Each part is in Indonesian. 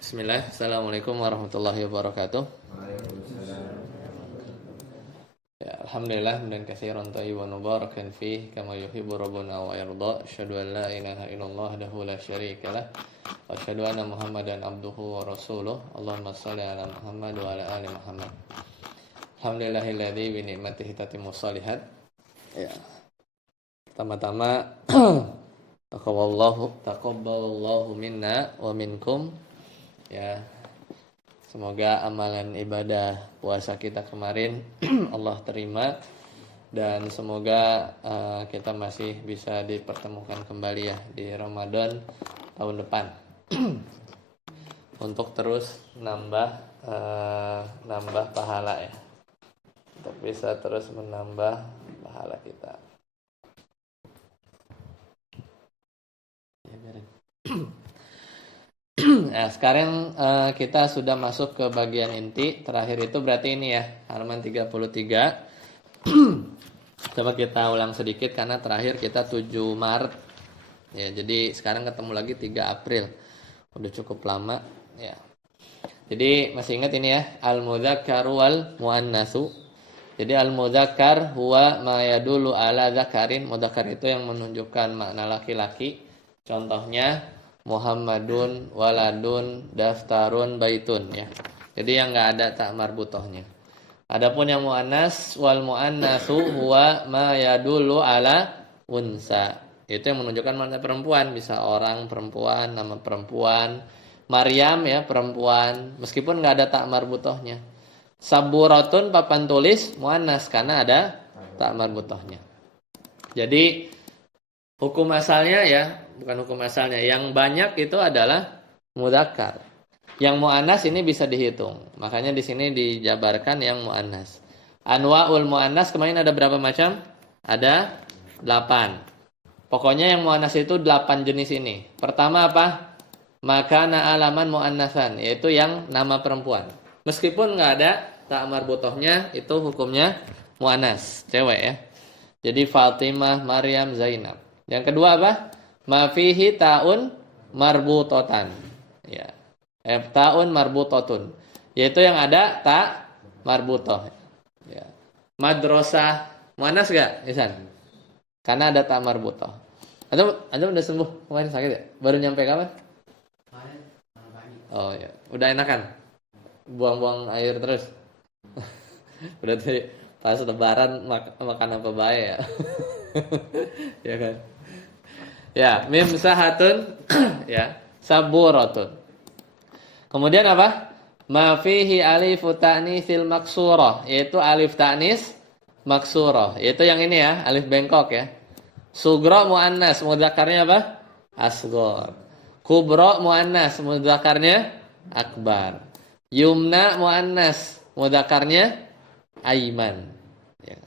Bismillah, Assalamualaikum warahmatullahi wabarakatuh. Ya, Alhamdulillah dan katsiran thayyiban mubarakan fih kama yuhibbu rabbuna wa yarda. Asyhadu an la ilaha illallah wahdahu la syarikalah wa asyhadu anna Muhammadan abduhu wa rasuluh. Allahumma shalli ala Muhammad wa ala ali Muhammad. Alhamdulillahilladzi bi ni'matihi tatimmus shalihat. Ya. Pertama-tama taqabbalallahu minna wa minkum. Ya, semoga amalan ibadah puasa kita kemarin Allah terima dan semoga kita masih bisa dipertemukan kembali ya di Ramadan tahun depan untuk terus nambah pahala ya, untuk bisa terus menambah pahala kita. Ya, Nah, sekarang kita sudah masuk ke bagian inti. Terakhir itu berarti ini ya, halaman 33. Coba kita ulang sedikit karena terakhir kita 7 Maret. Ya, jadi sekarang ketemu lagi 3 April. Udah cukup lama ya. Jadi masih ingat ini ya, al-mudzakkaru wal muannatsu. Jadi al-mudzakkar huwa ma yadullu ala dzakarin. Mudzakkar itu yang menunjukkan makna laki-laki. Contohnya Muhammadun, waladun, daftarun, baitun ya. Jadi yang enggak ada tak marbutohnya. Adapun yang muannas wal muannatsu huwa ma yadullu ala unsa. Itu yang menunjukkan makna perempuan, bisa orang, perempuan, nama perempuan. Maryam ya, perempuan, meskipun enggak ada tak marbutohnya. Saburatun papan tulis muannas karena ada tak marbutohnya. Jadi hukum asalnya ya, bukan hukum asalnya, yang banyak itu adalah mudzakkar. Yang muannas ini bisa dihitung. Makanya di sini dijabarkan yang muannas. Anwaul muannas kemarin ada berapa macam? Ada 8. Pokoknya yang muannas itu 8 jenis ini. Pertama apa? Makana alaman muannasan, yaitu yang nama perempuan. Meskipun enggak ada tak marbutohnya, itu hukumnya muannas, cewek ya. Jadi Fatimah, Maryam, Zainab. Yang kedua apa? Ma fihi ta'un marbutotan. Ya. Ta'un marbutotun. Yaitu yang ada tak marbutoh. Ya. Madrasah muannas enggak, Isan? Karena ada tak marbutoh. Antum udah sembuh kemarin sakit ya? Baru nyampe kapan? Oh ya, udah enakan. Buang-buang air terus. Berarti pas lebaran makan apa baik ya? Ya kan? Ya, mim sahatun ya, saburatun. Kemudian apa? Ma fihi alifu ta'nisil maksurah, yaitu alif ta'nis maksurah. Yaitu yang ini ya, alif bengkok ya. Sugro muannas, mudzakarnya apa? Asghar. Kubro muannas, mudzakarnya akbar. Yumna muannas, mudzakarnya aiman. Ya.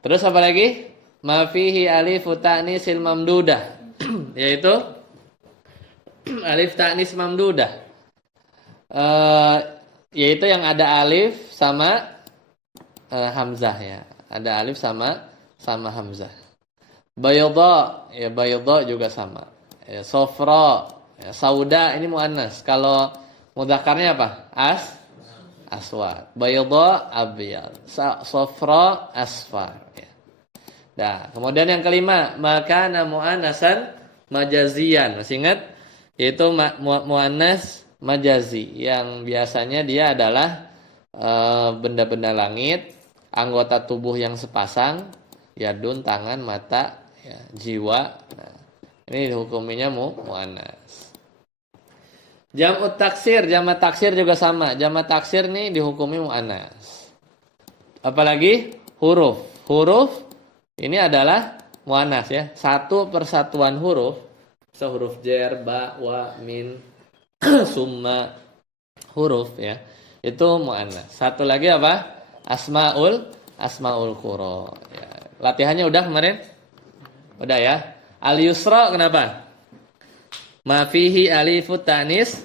Terus apa lagi? Ma fihi alifu ta'nisil mamdudah, yaitu alif ta'nis mamdudah, yaitu yang ada alif sama hamzah ya, ada alif sama hamzah. Bayadha ya, bayadha juga sama ya. Sofra ya, sauda ini muannas. Kalau mudzakarnya apa? Aswad. Bayadha abyad, sofra asfar ya. Nah, kemudian yang kelima, makana muannasan majazian. Masih ingat? Yaitu muannas majazi yang biasanya dia adalah benda-benda langit, anggota tubuh yang sepasang, yadun tangan, mata, ya, jiwa. Nah, ini hukumnya muannas. Jam'ut taksir, jamak taksir juga sama. Jamak taksir nih dihukumi muannas. Apalagi huruf. Huruf ini adalah muannas ya. Satu persatuan huruf, huruf jer, ba, wa, min, summa, huruf ya. Itu muannas. Satu lagi apa? Asmaul qura. Ya. Latihannya udah kemarin? Udah ya. Al yusra kenapa? Ma fihi alifut ta'nis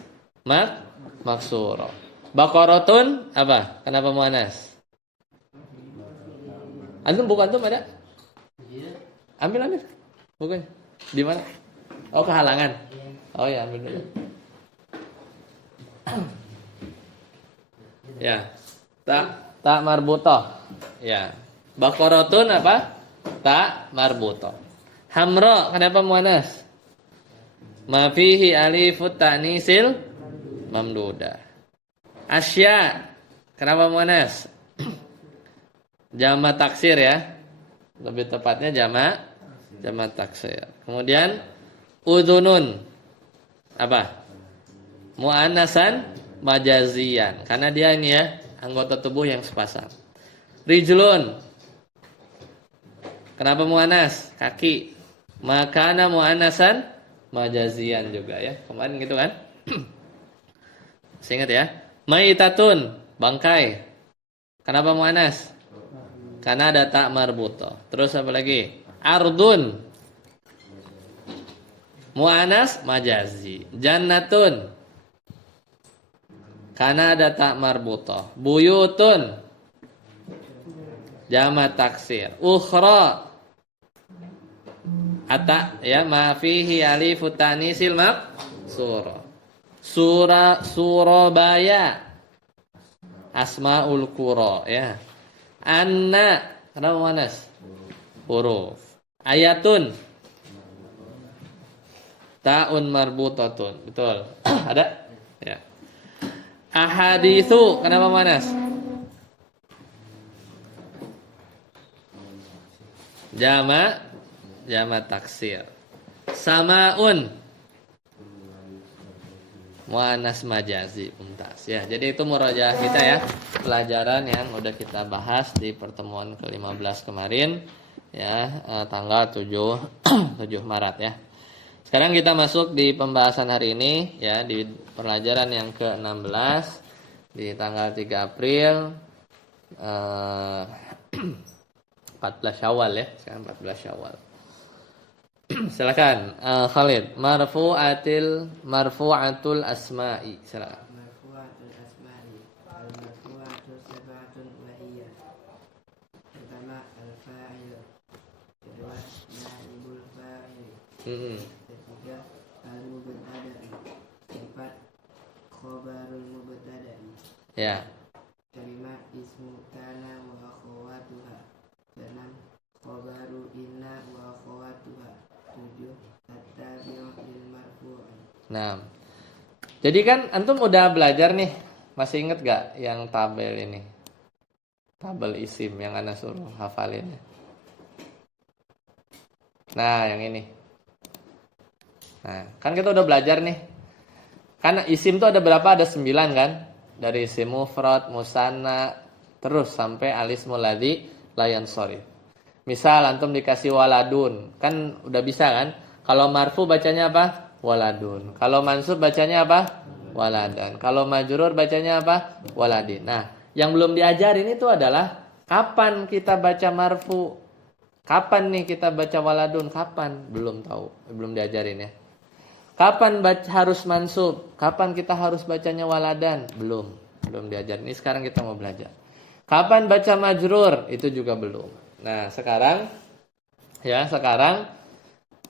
maksura. Baqaratun apa? Kenapa muannas? Antum ada? Ambil. Bukan. Di mana? Oh, kehalangan. Oh ya, ambil dulu. Ya. Tak marbutoh. Ya. Baqaratun apa? Tak marbutoh. Hamra kenapa muannas? Ma fihi alifut ta'nisil mamdudah. Asya kenapa muannas? Jamak taksir ya. Lebih tepatnya jamak taksir. Kemudian udhunun apa? Muannasan majazian. Karena dia ini ya, anggota tubuh yang sepasang. Rijlun. Kenapa muannas? Kaki. Makana muannasan majazian juga ya. Kemarin gitu kan? Masih ingat ya? Maitatun, bangkai. Kenapa muannas? Karena ada tak marbuto. Terus apa lagi? Ardun. Muannas majazi. Jannatun. Karena ada tak marbuto. Buyutun. Jamak taksir. Ukhra. Ata ya ma fihi alifut ta'nisil maqsura. Surabaya. Asmaul qura ya. Anna kenapa muannas? Huruf. Ayatun. Ta'un marbutatun. Betul. Ada? Ya. Ahaditsu kenapa muannas? Jamak taksir. Samaun muannas majazi mumtaz ya. Jadi itu murojaah kita ya. Pelajaran yang udah kita bahas di pertemuan ke-15 kemarin ya, tanggal 7 Maret ya. Sekarang kita masuk di pembahasan hari ini ya, di pelajaran yang ke-16 di tanggal 3 April 14 Syawal ya, sekarang 14 Syawal. Silakan Khalid, marfu'atul asma'i. Silakan. Marfu'atul asma'i. Al-marfu'atu sab'atun wa hiya. Pertama al-fa'il. Kedua naibul fa'il. Ketiga al-mubtada'i. Keempat khabarul mubtada'i. Ya. Kelima ismu kana wa akhawatuha. Keenam khabaru inna wa akhawatuha. 7 at-tabi'u lil marfu'i. Nah, jadi kan antum udah belajar nih, masih inget gak yang tabel ini? Tabel isim yang ana suruh hafalin. Nah, yang ini. Nah, kan kita udah belajar nih. Kan isim tuh ada berapa? Ada 9 kan? Dari isim mufrad, musanna, terus sampai alismul ladzi la yansharif. Misal antum dikasih waladun, kan udah bisa kan? Kalau marfu bacanya apa? Waladun. Kalau mansub bacanya apa? Waladan. Kalau majrur bacanya apa? Waladin. Nah, yang belum diajarin itu adalah kapan kita baca marfu. Kapan nih kita baca waladun? Kapan? Belum tahu. Belum diajarin ya. Kapan harus mansub? Kapan kita harus bacanya waladan? Belum diajarin. Ini sekarang kita mau belajar. Kapan baca majrur? Itu juga belum. Nah, sekarang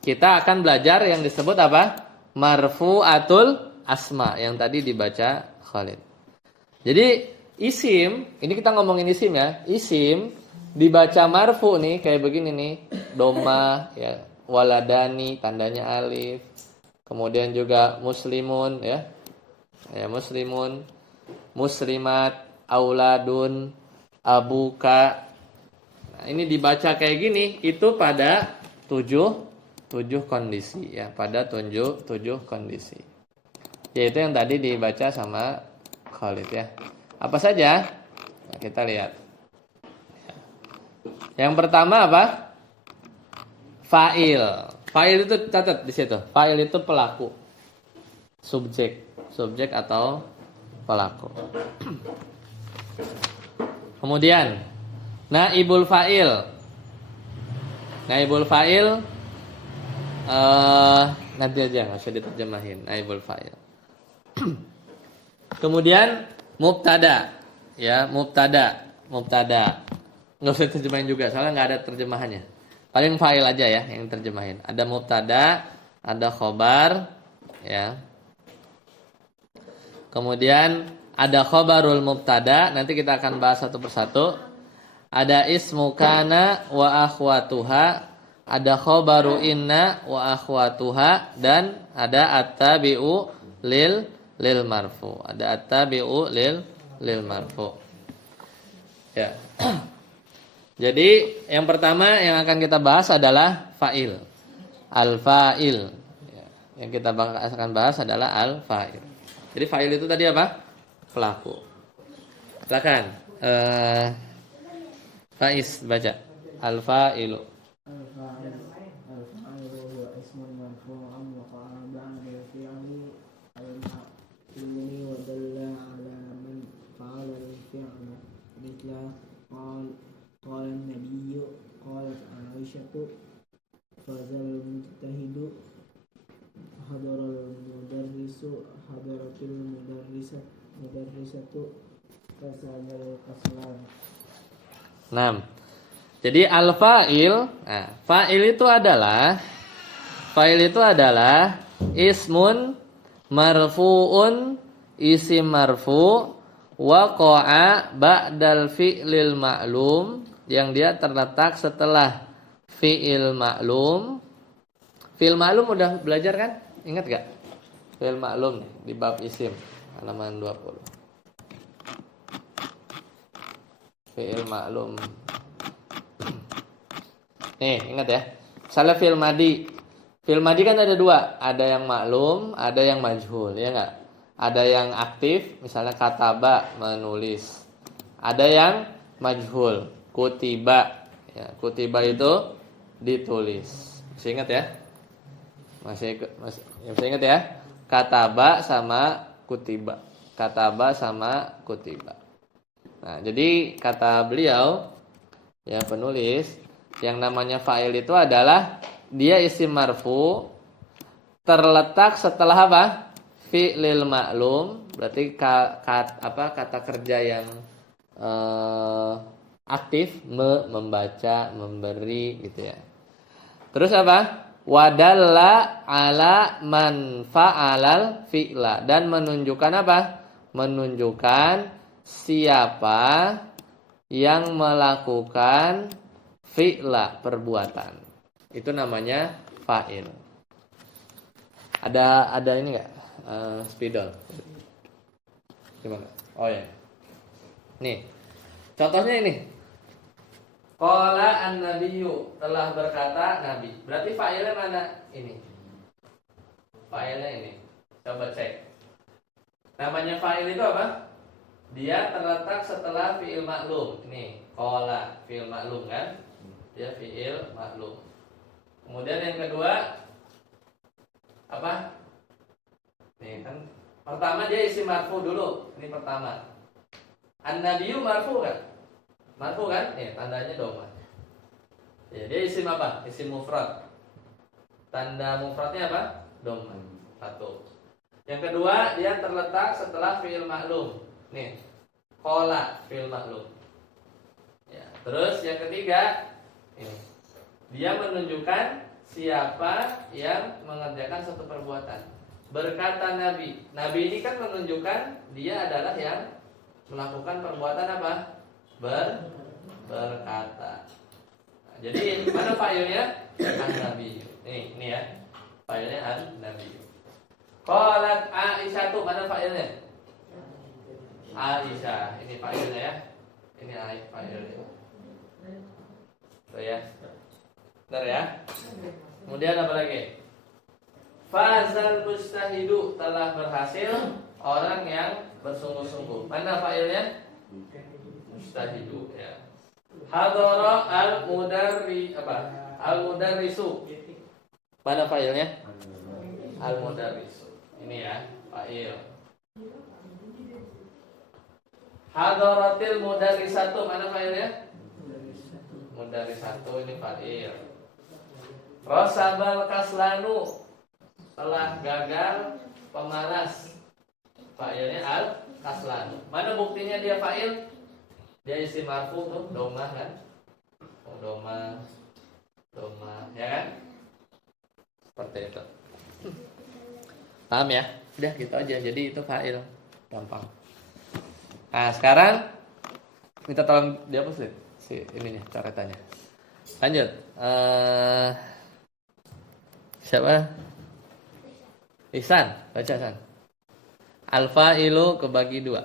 kita akan belajar yang disebut apa? Marfu'atul asma yang tadi dibaca Khalid. Jadi isim, ini kita ngomongin isim ya. Isim dibaca marfu nih kayak begini nih, doma ya, waladani tandanya alif. Kemudian juga muslimun ya. Ya, muslimun, muslimat, auladun, abuka. Nah, ini dibaca kayak gini itu pada 7 kondisi ya, pada 7 kondisi. Yaitu yang tadi dibaca sama Khalid ya. Apa saja? Nah, kita lihat. Yang pertama apa? Fa'il. Fa'il itu catat di situ. Fa'il itu pelaku. Subjek atau pelaku. Kemudian naibul fa'il. Naibul fa'il nanti aja enggak usah diterjemahin naibul fa'il. Kemudian mubtada. Ya, mubtada. Enggak usah terjemahin juga soalnya enggak ada terjemahannya. Paling fa'il aja ya yang terjemahin. Ada mubtada, ada khobar ya. Kemudian ada khobarul mubtada, nanti kita akan bahas satu persatu. Ada ismu kana wa akhwatuha, ada khobaru inna wa akhwatuha, dan ada at-tabi'u lil marfu. Ada at-tabi'u lil marfu. Ya. Jadi yang pertama yang akan kita bahas adalah fa'il. Al-fa'il. Ya. Yang kita akan bahas adalah al-fa'il. Jadi fa'il itu tadi apa? Pelaku. Silakan. Faiz baca. Al-fa'ilu. الفاعل هو اسم مرفوع وقع بعد الفعل المعلوم ودل على من فعل الفعل مثل قال النبي قالت عائشة فاز المجتهد حضر المدرس حضرت المدرسة فساد الكسلان. Nah, jadi al-fa'il, nah, fa'il itu adalah ismun marfu'un, isim marfu, waqa'a ba'dal fi'lil ma'lum, yang dia terletak setelah fi'il ma'lum. Fi'il ma'lum udah belajar kan? Ingat gak? Fi'il ma'lum nih, di bab isim halaman 20. Fi'il ma'lum. Nih, ingat ya. Misalnya fi'il madi. Fi'il madi kan ada dua. Ada yang maklum, ada yang majhul, ya enggak? Ada yang aktif, misalnya kataba, menulis. Ada yang majhul, kutiba. Ya, kutiba itu ditulis. Masih ingat ya? Masih ingat ya? Kataba sama kutiba. Kataba sama kutiba. Nah, jadi kata beliau, ya penulis, yang namanya fa'il itu adalah dia isim marfu terletak setelah apa? Fi'lil ma'lum, berarti kata kerja yang aktif, membaca, memberi gitu ya. Terus apa? Wadalla ala man fa'alal fi'la, dan menunjukkan apa? Menunjukkan siapa yang melakukan fi'la, perbuatan. Itu namanya fa'il. Ada ini enggak? Spidol. Gimana? Oh ya. Nih. Contohnya ini. Qala an-nabiyyu, telah berkata nabi. Berarti fa'ilnya mana? Ini. Fa'ilnya ini. Coba cek. Namanya fa'il itu apa? Dia terletak setelah fi'il maklum. Nih, qala fi'il maklum kan? Dia fi'il maklum. Kemudian yang kedua apa? Nih kan pertama dia isim marfu dulu. Ini pertama. An-nabiyyu marfu kan? Marfu kan? Nih, tandanya dhamma. Ya, dia isim apa? Isim mufrad. Tanda mufradnya apa? Dhamma. Satu. Yang kedua, dia terletak setelah fi'il maklum. Nih, qala fi'il maklum. Ya, terus yang ketiga ini. Dia menunjukkan siapa yang mengerjakan satu perbuatan. Berkata Nabi. Nabi ini kan menunjukkan dia adalah yang melakukan perbuatan apa? Berkata. Nah, jadi mana fa'ilnya? An-Nabi. Nih, ini ya. Fa'ilnya An-Nabi. Qalat Aisyah, mana fa'ilnya? Aisyah, ini fa'ilnya ya. Ini fa'ilnya. Tuh ya. Benar ya? Kemudian apa lagi? Fazal mustahidu, telah berhasil orang yang bersungguh-sungguh. Mana fa'ilnya? Mustahidu ya. Hadara al-mudarrisu. Mana fa'ilnya? Al-mudarrisu. Ini ya, fa'il. Hadaratil mudarrisatu, mana fa'ilnya? Mudarrisatu, ini fa'il. Rasabal kaslanu, telah gagal pemalas. Fa'ilnya al-kaslanu. Mana buktinya dia fa'il? Dia isim marfu tuh, dhamma kan? Oh, dhamma, ya kan? Seperti itu. Paham ya? Udah gitu aja. Jadi itu fa'il. Gampang. Nah, sekarang minta tolong dihapus deh si ininya, coretannya. Lanjut. Siapa? Ihsan, baca Ihsan. Al-fa'ilu kebagi 2.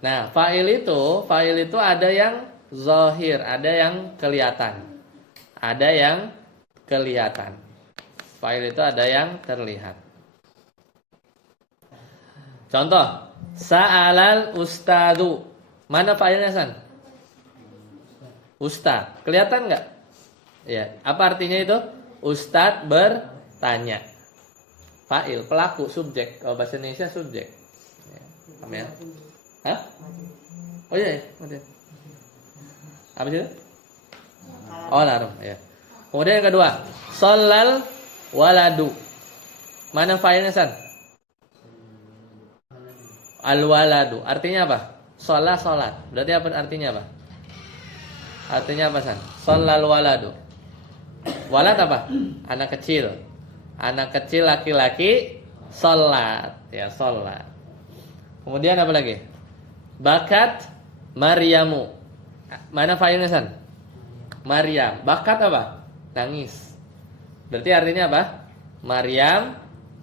Nah, fa'il itu ada yang zahir, ada yang kelihatan. Ada yang kelihatan. Fa'il itu ada yang terlihat. Contoh, sa'alal ustadu. Mana fa'ilnya, San? Ustad. Kelihatan nggak? Ya, apa artinya itu? Ustad bertanya. Fa'il, pelaku, subjek. Kalau bahasa Indonesia subjek. Ya, paham ya? Hah? Oh iya, iya. Apa sih? Oh, larum, ya. Kemudian yang kedua, sholal waladu. Mana fa'ilnya, San? Al-waladu. Artinya apa? Sholat. Berarti apa artinya apa? Artinya apa, San? Sholal waladu. Walad apa? Anak kecil. Anak kecil laki-laki sholat. Ya, sholat. Kemudian apa lagi? Bakat Maryamu. Mana fa'ilnya, San? Maryam. Bakat apa? Nangis. Berarti artinya apa? Maryam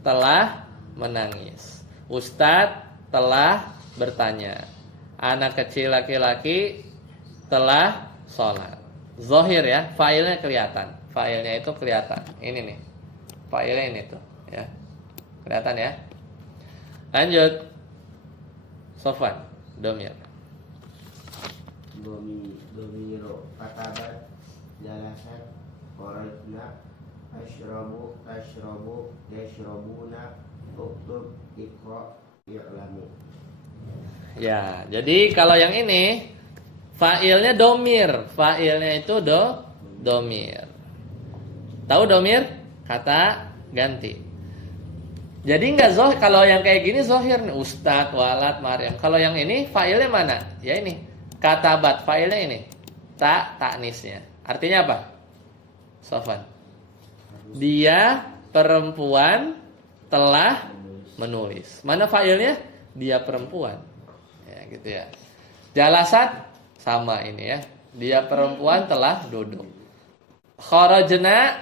telah menangis. Ustadz telah bertanya. Anak kecil laki-laki telah sholat. Zohir ya, fa'ilnya kelihatan. Fa'ilnya itu kelihatan. Ini nih. Fa'ilnya ini tuh, ya. Kelihatan ya. Lanjut. Sofwan, domir. Domiro katabat jalasat kharajna ashrabu tashrabu yashrabuna uktub iqra i'lamu. Ya, jadi kalau yang ini fa'ilnya domir. Fa'ilnya itu domir. Tahu domir? Kata ganti. Jadi enggak zohir. Kalau yang kayak gini zohir nih, Ustadz, Walad, Maryam. Kalau yang ini fa'ilnya mana? Ya ini. Katabat, fa'ilnya ini. Taknisnya. Artinya apa? Sofan. Dia perempuan telah menulis. Mana fa'ilnya? Dia perempuan. Ya gitu ya. Jalasat sama ini ya. Dia perempuan telah duduk. Kharajna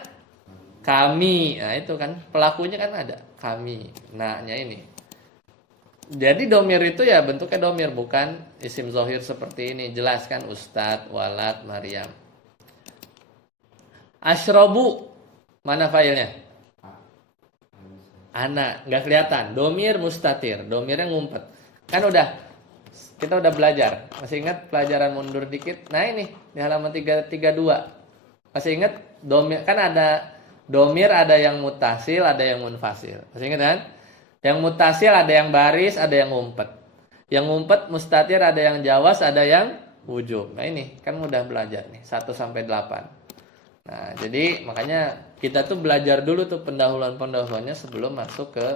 kami. Nah itu kan pelakunya kan ada. Kami. Nah-nya ini. Jadi domir itu ya bentuknya domir, bukan isim zohir seperti ini. Jelaskan Ustadz, Walad, Maryam. Ashrobu. Mana failnya? Anak. Nggak kelihatan. Domir mustatir. Domirnya ngumpet. Kan udah. Kita udah belajar. Masih ingat pelajaran mundur dikit? Nah ini. Di halaman 332. Masih ingat? Domir. Kan ada domir, ada yang mutasil, ada yang munfasil. Masih ingat kan? Yang mutasil ada yang baris, ada yang ngumpet. Yang ngumpet mustatir ada yang jawas, ada yang wujub. Nah ini kan mudah belajar nih 1 sampai 8. Nah, jadi makanya kita tuh belajar dulu tuh pendahuluan-pendahuluannya sebelum masuk ke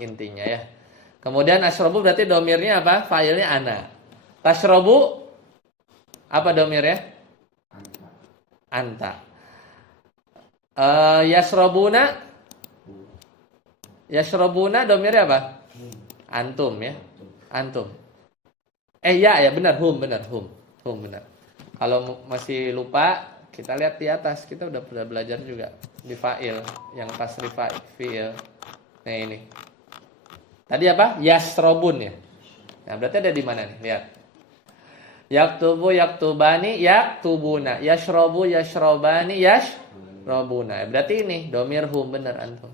intinya ya. Kemudian ashrobu berarti domirnya apa? Failnya ana. Tashrobu apa domirnya? Anta. Yashrobuna domirnya apa? Antum ya. Antum. Ya benar hum benar. Kalau masih lupa kita lihat di atas, kita udah pernah belajar juga di fa'il yang tasrif fa'il. Nah ini. Tadi apa? Yashrobun ya. Nah, berarti ada di mana nih? Lihat. Yaktubu yaktubani yaktubuna. Yashrobu yashrobani yashrobuna. Berarti ini domir hum benar antum.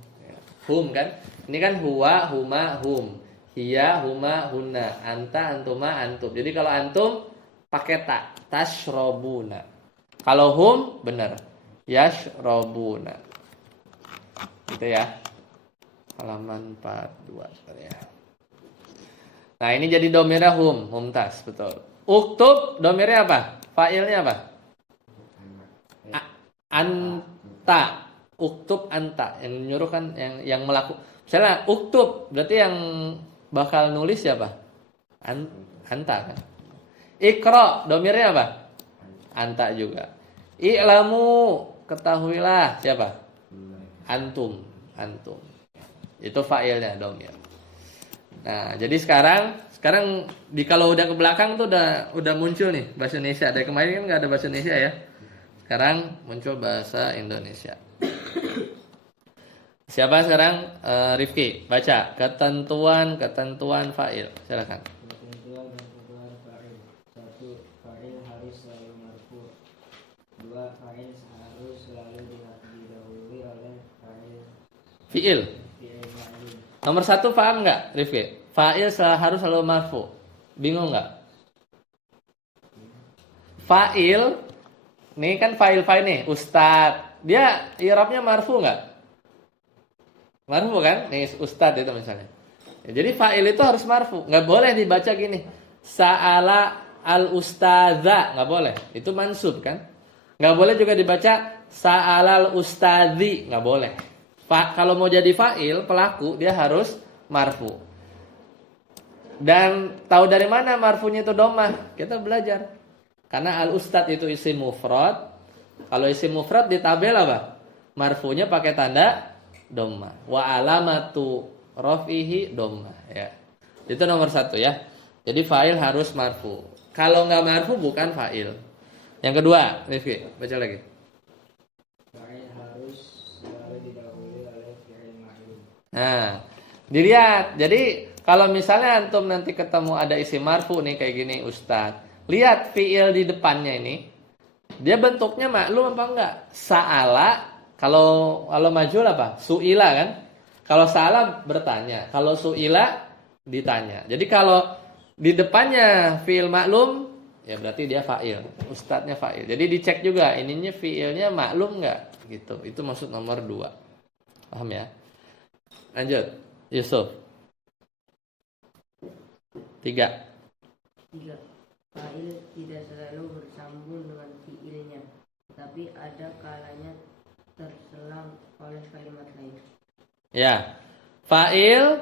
Hum kan? Ini kan huwa, huma, hum. Hiya, huma, hunna. Anta, antuma, antum. Jadi kalau antum pakai ta, tashrobuna. Kalau hum benar. Yashrobuna. Gitu ya. Halaman 42 ya. Nah, ini jadi domirnya hum, mumtaz, betul. Uktub domirnya apa? Fa'ilnya apa? Anta. Uktub anta, yang nyuruh kan yang melakukan. Misalnya uktub berarti yang bakal nulis siapa? Anta kan. Iqra domirnya apa? Anta juga. I'lamu, ketahuilah. Siapa? Antum. Antum. Itu fa'ilnya domir. Nah, jadi sekarang kalau udah ke belakang tuh udah muncul nih bahasa Indonesia. Dari kemarin kan nggak ada bahasa Indonesia ya. Sekarang muncul bahasa Indonesia. Siapa sekarang? Rifki, baca ketentuan fa'il. Silakan. Ketentuan fa'il. 1. Fa'il harus selalu marfu. 2. Fa'il harus selalu didahului oleh fa'il Fi'il. ma'lum. Nomor 1 paham nggak, Rifki? Fa'il harus selalu marfu. Bingung nggak? Fa'il, nih kan fa'il nih, Ustadz. Dia i'rabnya marfu nggak? Marfu kan? Nih Ustadz itu misalnya. Ya, jadi fa'il itu harus marfu. Nggak boleh dibaca gini. Sa'ala al-ustadza. Nggak boleh. Itu mansub kan? Nggak boleh juga dibaca sa'ala al-ustadzi. Nggak boleh. Kalau mau jadi fa'il, pelaku, dia harus marfu. Dan tahu dari mana marfunya itu domah? Kita belajar. Karena al-ustadz itu isim mufrad. Kalau isim mufrad di tabel apa? Marfunya pakai tanda domah. Wa alamatu rafihi domah. Ya. Itu nomor 1 ya. Jadi fa'il harus marfu. Kalau nggak marfu bukan fa'il. Yang kedua, Rifki, baca lagi. Fa'il harus selalu didahului oleh fi'il ma'lum. Nah, dilihat. Jadi kalau misalnya antum nanti ketemu ada isim marfu nih kayak gini, Ustadz. Lihat fi'il di depannya ini. Dia bentuknya maklum apa enggak? Sa'ala, kalau majhul apa? Su'ila kan? Kalau sa'ala bertanya, kalau su'ila ditanya. Jadi kalau di depannya fi'il maklum, ya berarti dia fa'il. Ustadznya fa'il. Jadi dicek juga ininya fi'ilnya maklum enggak? Gitu. Itu maksud nomor 2. Paham ya? Lanjut, Yusuf. 3. 3. Fa'il tidak selalu bersambung dengan fi'ilnya, tetapi ada kalanya terselang oleh kalimat lain. Ya. Fa'il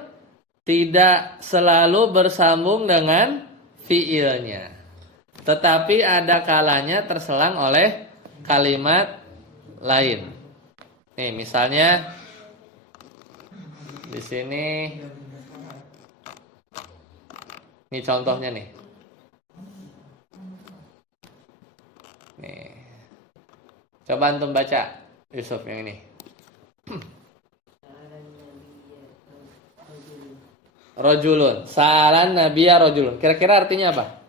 tidak selalu bersambung dengan fi'ilnya, tetapi ada kalanya terselang oleh kalimat lain. Nih, misalnya di sini. Ini contohnya nih. Nih. Coba antum baca Yusuf yang ini. Rojulun. Sa'alan nabiyya rojulun. Kira-kira artinya apa?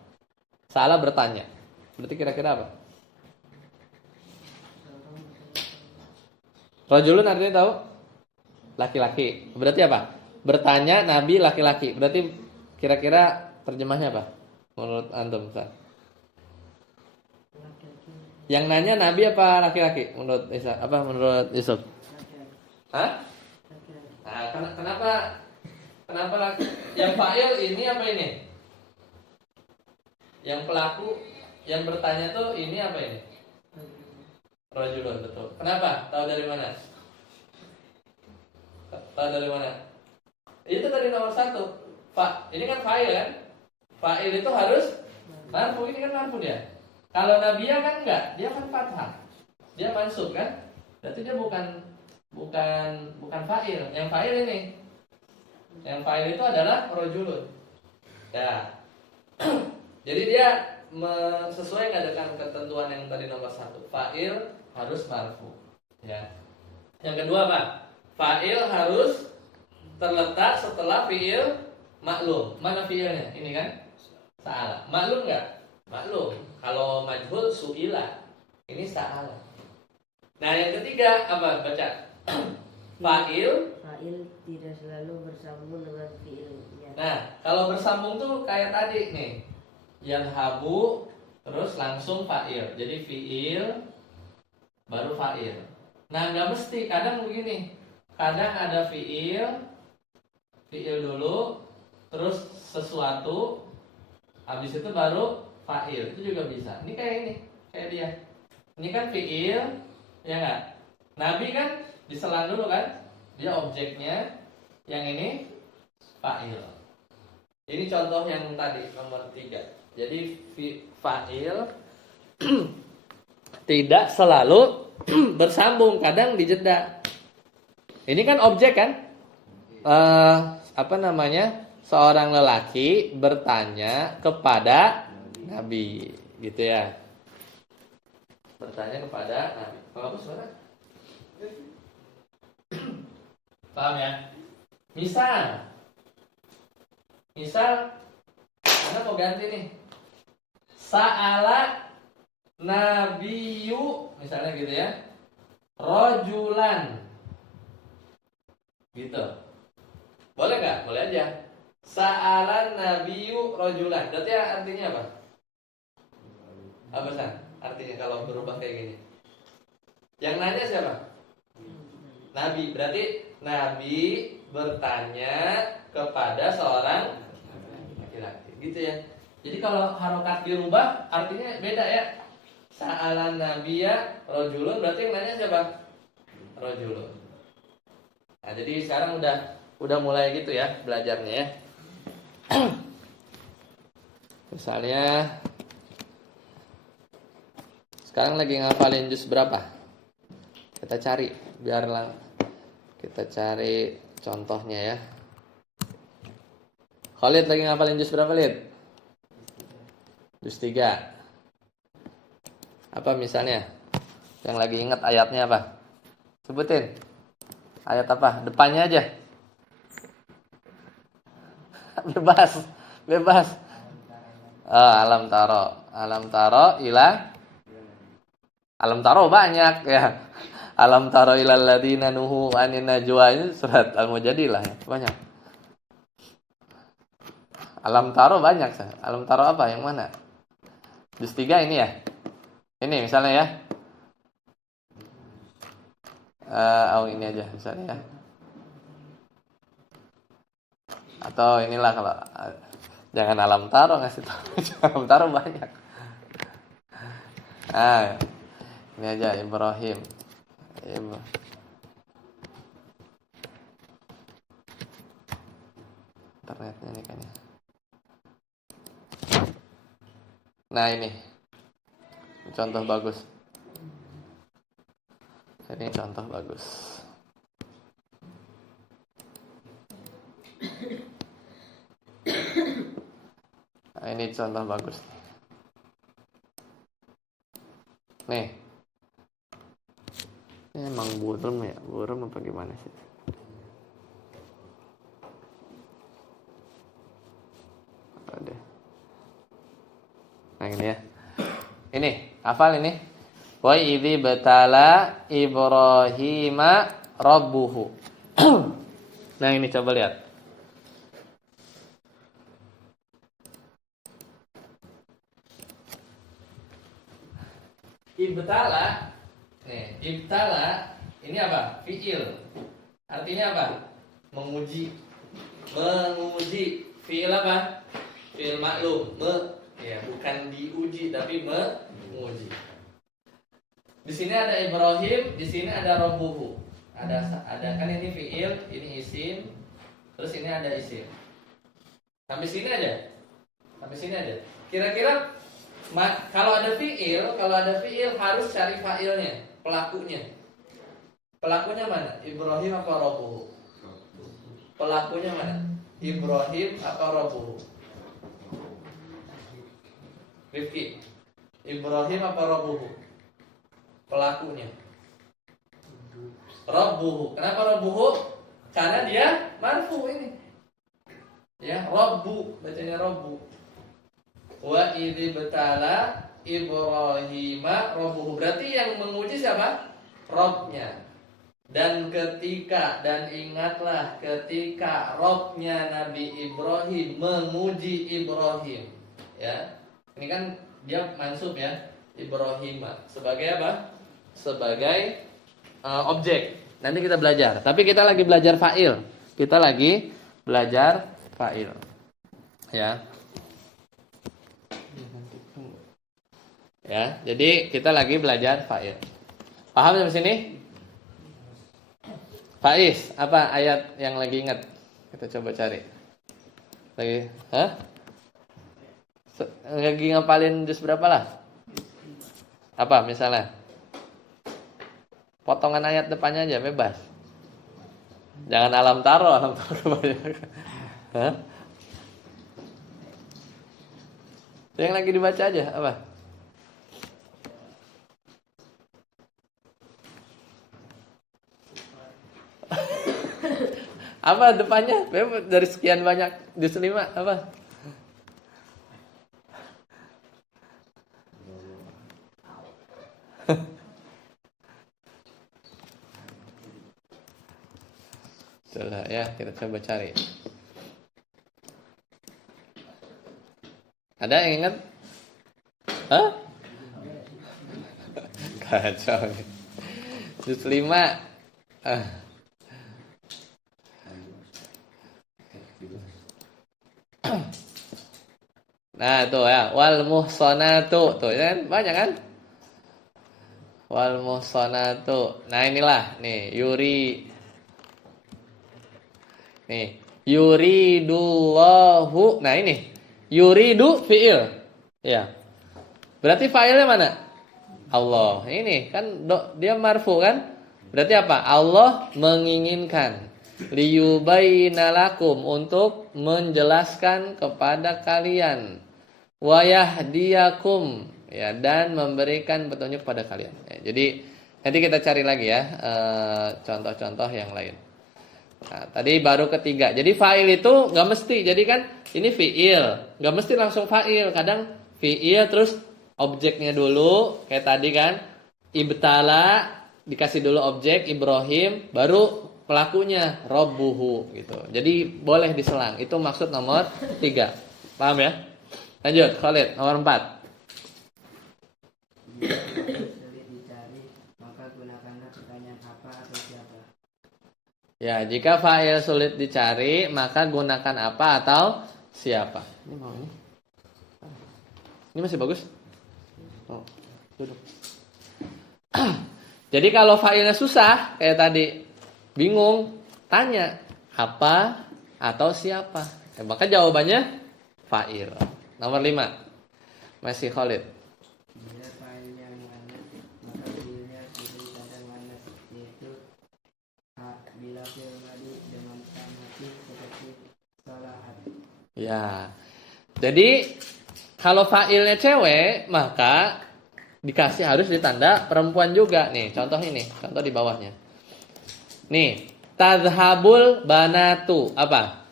Sa'ala bertanya. Berarti kira-kira apa? Rojulun artinya tahu? Laki-laki. Berarti apa? Bertanya nabi laki-laki. Berarti kira-kira terjemahnya apa? Menurut antum, Ustaz? Yang nanya nabi apa laki-laki? Menurut Isa, apa menurut Yusuf? Hah? Nah, kenapa yang fa'il ini apa ini? Yang pelaku yang bertanya tuh ini apa ini? Rajulun, betul. Kenapa? Tahu dari mana? Tahu dari mana? Itu tadi nomor 1. Ini kan fa'il kan? Fa'il itu harus marfu, ini kan marfu dia. Kalau nabiyya kan enggak, dia kan fathah. Dia mansub kan? Berarti dia bukan fa'il. Yang fa'il ini. Yang fa'il itu adalah rajulun. Ya. Jadi dia sesuai nggak dengan ketentuan yang tadi nomor 1. Fa'il harus marfu. Ya. Yang kedua apa? Fa'il harus terletak setelah fi'il maklum. Mana fi'ilnya? Ini kan? Sa'ala. Maklum nggak? Maklum. Kalau majhul su'ila. Ini sa'ala. Nah, yang ketiga apa? Baca. Fa'il tidak selalu bersambung dengan fi'ilnya. Nah, kalau bersambung tuh kayak tadi nih. Yadhabu terus langsung fa'il. Jadi fi'il baru fa'il. Nah, nggak mesti, kadang begini. Kadang ada fi'il dulu, terus sesuatu, habis itu baru fa'il. Itu juga bisa. Ini kayak ini, kayak dia. Ini kan fi'il, ya nggak? Nabi kan diselang dulu kan? Dia objeknya, yang ini fa'il. Ini contoh yang tadi nomor 3. Jadi fa'il tidak selalu bersambung, kadang dijeda. Ini kan objek kan? Apa namanya? Seorang lelaki bertanya kepada Nabi, gitu ya. Bertanya kepada Nabi. Kalau aku suara? Paham ya? Misal, Anda mau ganti nih. Sa'ala Nabiyu, misalnya gitu ya. Rojulan. Gitu. Boleh nggak? Boleh aja. Sa'ala Nabiyu rojulan. Berarti artinya apa? Apa San? Artinya kalau berubah kayak gini. Yang nanya siapa? Nabi. Berarti Nabi bertanya kepada seorang laki-laki. Gitu ya. Jadi kalau harokat dirubah artinya beda ya. Sa'alan Nabiya rojulun, berarti yang nanya siapa? Rojulun. Nah, jadi sekarang udah mulai gitu ya belajarnya ya. Misalnya sekarang lagi ngapalin juz berapa? Kita cari biarlah kita cari contohnya ya. Khalid lagi ngapalin juz berapa, Lid? Juz 3. Apa misalnya? Yang lagi ingat ayatnya apa? Sebutin. Ayat apa? Depannya aja. Bebas. Oh, alam taro ila. Alam taro banyak ya. Alam taro ilal ladina nuhu anin najwa, ini surat Al-Mujadilah ya. Banyak. Alam taro banyak. Alam taro apa? Yang mana? Juz 3 ini ya. Ini misalnya ya. Ini aja misalnya ya. Atau inilah kalau jangan alam taro ngasih tahu. Alam taro banyak. Ini aja Ibrahim. Internetnya ini kan ya. Nah ini contoh bagus. Ini contoh bagus. Nah, ini contoh bagus. Nih. Ini emang burem ya? Burem apa gimana sih? Ada. Nah ini ya. Ini, hafal ini. Wa idzi batala Ibrahima rabbuhu. Nah ini coba lihat. Ibtala. Nih, ibtala ini apa? Fi'il. Artinya apa? Menguji. Fi'il apa? Fi'il maklum. Ya, bukan diuji tapi menguji. Di sini ada Ibrahim, di sini ada Rabbuhu. Ada kan ini fi'il, ini isim, terus ini ada isim. Sampai sini aja. Kira-kira kalau ada fi'il harus cari fa'ilnya, pelakunya. Pelakunya mana? Ibrahim apa Rabbuhu? Pelakunya mana? Ibrahim apa Rabbuhu? Rifki, Ibrahim apa Rabbuhu? Pelakunya Rabbuhu. Kenapa Rabbuhu? Karena dia marfu ini. Ya, Rabbu, bacanya Rabbu. Wa idzi betala Ibrahima Rabbuhu. Berarti yang menguji siapa? Rabbnya. Dan ingatlah ketika Rabbnya Nabi Ibrahim menguji Ibrahim. Ya. Ini kan dia mansub ya, Ibrahima. Sebagai apa? Sebagai objek. Nanti kita belajar. Tapi kita lagi belajar fa'il. Ya. Ya, jadi kita lagi belajar fa'il. Paham sampai sini? Faiz, apa ayat yang lagi ingat? Kita coba cari. Lagi ngapalin juz berapa lah? Apa misalnya? potongan ayat depannya aja bebas. Jangan alam taro kebanyakan. Hah? Yang lagi dibaca aja apa? Apa depannya? Dari sekian banyak juz 5 apa? Coba ya, kita coba cari. Ada yang ingat? Hah? Kacau nih. Juz 5. Nah, tuh ya, wal muhsanatu. Tuh kan banyak kan? Wal muhsanatu. Nah, inilah nih, yuridullahu. Nah, ini. Yuridu fiil. Ya. Berarti fa'ilnya mana? Allah. Ini kan dia marfu kan? Berarti apa? Allah menginginkan liyubayyina lakum, untuk menjelaskan kepada kalian, wa yahdiyakum, ya, dan memberikan petunjuk pada kalian. Ya, jadi nanti kita cari lagi ya contoh-contoh yang lain. Nah, tadi baru ketiga. Jadi fa'il itu nggak mesti. Jadi kan ini fi'il, nggak mesti langsung fa'il. Kadang fi'il terus objeknya dulu, kayak tadi kan, ibtala dikasih dulu objek Ibrahim, baru pelakunya Rabbuhu gitu. Jadi boleh diselang. Itu maksud nomor 3. Paham ya? Lanjut, Khalid, nomor 4. Sulit dicari, maka gunakanlah pertanyaan apa atau siapa. Ya, jika fa'il sulit dicari, maka gunakan apa atau siapa. Ini mau ini. Ini masih bagus? Oh, duduk. Jadi kalau fa'ilnya susah, kayak tadi, bingung, tanya apa atau siapa. Ya, maka jawabannya fa'il. Nomor 5. Masih Khalid. Bila fa'ilnya muannas, maka fi'ilnya diberi tanda muannas, yaitu bila fi'il madi dengan tamatin seperti salahat. Ya. Jadi kalau fa'ilnya cewek, maka dikasih harus ditanda perempuan juga. Nih, contoh ini, contoh di bawahnya. Nih, tadhabul banatu, apa?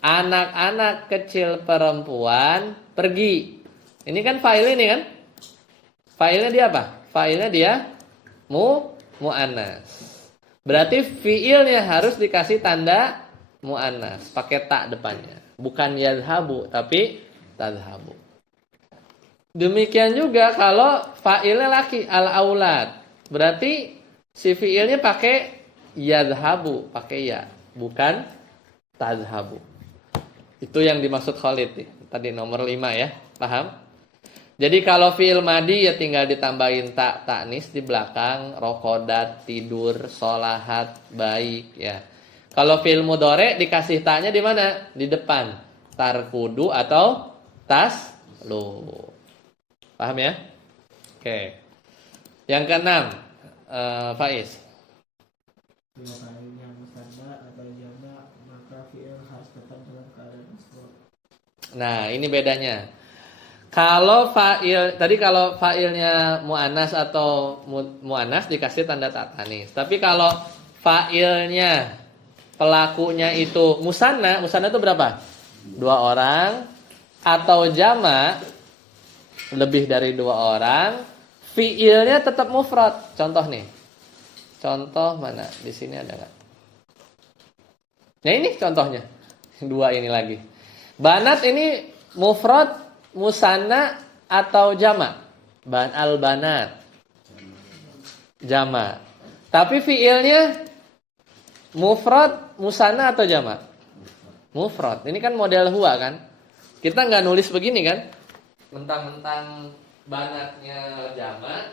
Anak-anak kecil perempuan pergi. Ini kan fa'il ini kan? Fa'ilnya dia apa? Fa'ilnya dia mu'annas. Berarti fi'ilnya harus dikasih tanda mu'annas, pakai tak depannya. Bukan yadhabu, tapi tadhabu. Demikian juga kalau fa'ilnya laki, al-aulad. Berarti si fi'ilnya pakai yadhabu, pakai ya, bukan tadhabu. Itu yang dimaksud Khalid tadi nomor 5 ya. Paham? Jadi kalau fi'il madi ya tinggal ditambahin tak taknis di belakang, rokodat, tidur, solahat, baik ya. Kalau fi'il mudhari dikasih taknya di mana? Di depan. Tarkudu atau taslu. Paham ya? Oke. Yang keenam, Faiz. Bila fa'ilnya musanna atau jama, maka fi'il harus tetap dalam keadaan maf'ul. Nah, ini bedanya. Kalau fa'ilnya mu'annas atau mu'annas dikasih tanda tak tanis. Tapi kalau fa'ilnya pelakunya itu musanna itu berapa? 2 orang atau jama lebih dari 2 orang, fi'ilnya tetap mufrad. Contoh nih. Contoh mana? Di sini ada nggak? Nah, ini contohnya. 2 ini lagi. Banat ini mufrad, musanna atau jama? Al-banat. Jama. Tapi fi'ilnya mufrad, musanna atau jama? Mufrad. Ini kan model huwa kan? Kita nggak nulis begini kan? Mentang-mentang banatnya jama,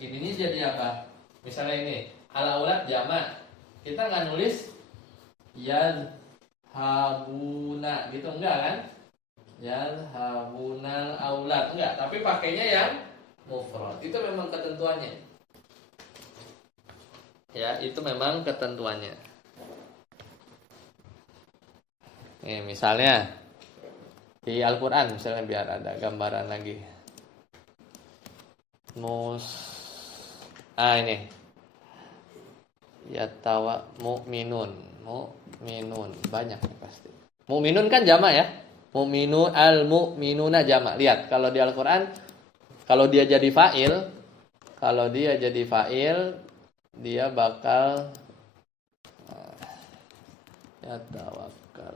ini jadi apa? Misalnya ini, al-aulad jama. Kita nggak nulis yadhabuna gitu, enggak kan? Yadhabunal aulad, enggak. Tapi pakainya yang mufrad. Itu memang ketentuannya. Ya, itu memang ketentuannya. Nih, misalnya di Al-Qur'an misalnya biar ada gambaran lagi. Ini. Yatawa mu'minun. Mu'minun banyak pasti. Mu'minun kan jamak ya. Mu'minun al-mu'minuna jamak. Lihat kalau di Al-Qur'an kalau dia jadi fa'il, dia bakal ya tawakkal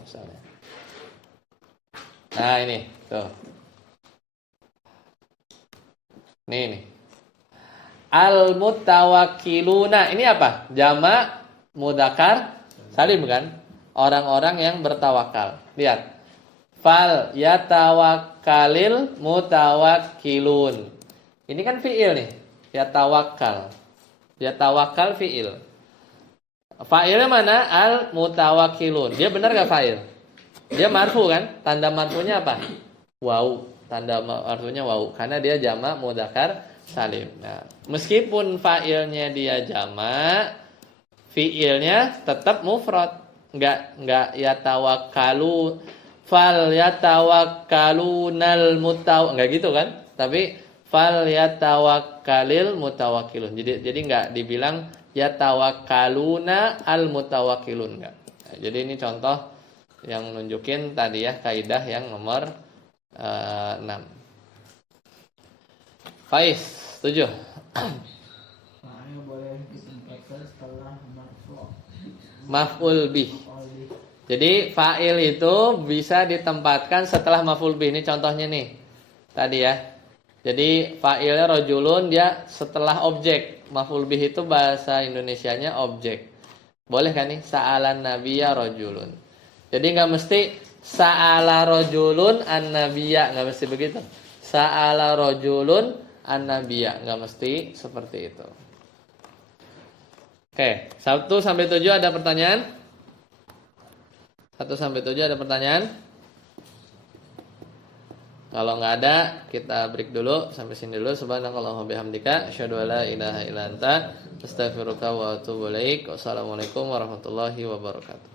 misalnya. Nah, ini tuh. Nih. Al-mutawakkiluna ini apa? Jamak mudzakkar salim kan? Orang-orang yang bertawakal. Lihat. Fal yatawakkalil mutawakkilun. Ini kan fi'il nih. Yatawakkal. Yatawakkal fi'il. Fa'ilnya mana? Al-mutawakkilun. Dia benar gak fa'il? Dia marfu kan? Tanda marfunya apa? Waw. Tanda marfunya waw. Karena dia jamak mudzakkar salim. Nah, meskipun fa'ilnya dia jamak, fi'ilnya tetap mufrad. Enggak yatawakkalu fal yatawakkalunal enggak gitu kan? Tapi fal yatawakkalil mutawakkilun. Jadi enggak dibilang yatawakkaluna al mutawakkilun enggak. Nah, jadi ini contoh yang nunjukin tadi ya kaidah yang nomor 6. Faiz, setuju? Fa'il boleh ditempatkan setelah marfu'. Maf'ul bih. Jadi fa'il itu bisa ditempatkan setelah maf'ul bih. Ini contohnya nih. Tadi ya. Jadi fa'ilnya rajulun dia setelah objek. Maf'ul bih itu bahasa Indonesianya objek. Boleh kan nih? Sa'alan nabiyya rajulun. Jadi enggak mesti sa'ala rajulun an-nabiyya, enggak mesti begitu. Sa'ala rajulun an-nabiyya, enggak mesti seperti itu. Oke, 1 sampai 7 ada pertanyaan? 1 sampai 7 ada pertanyaan? Kalau nggak ada, kita break dulu sampai sini dulu. Subhanakallahumma bihamdika, asyhadu an la ilaha illa anta, astaghfiruka wa atubu ilaik. Wassalamualaikum warahmatullahi wabarakatuh.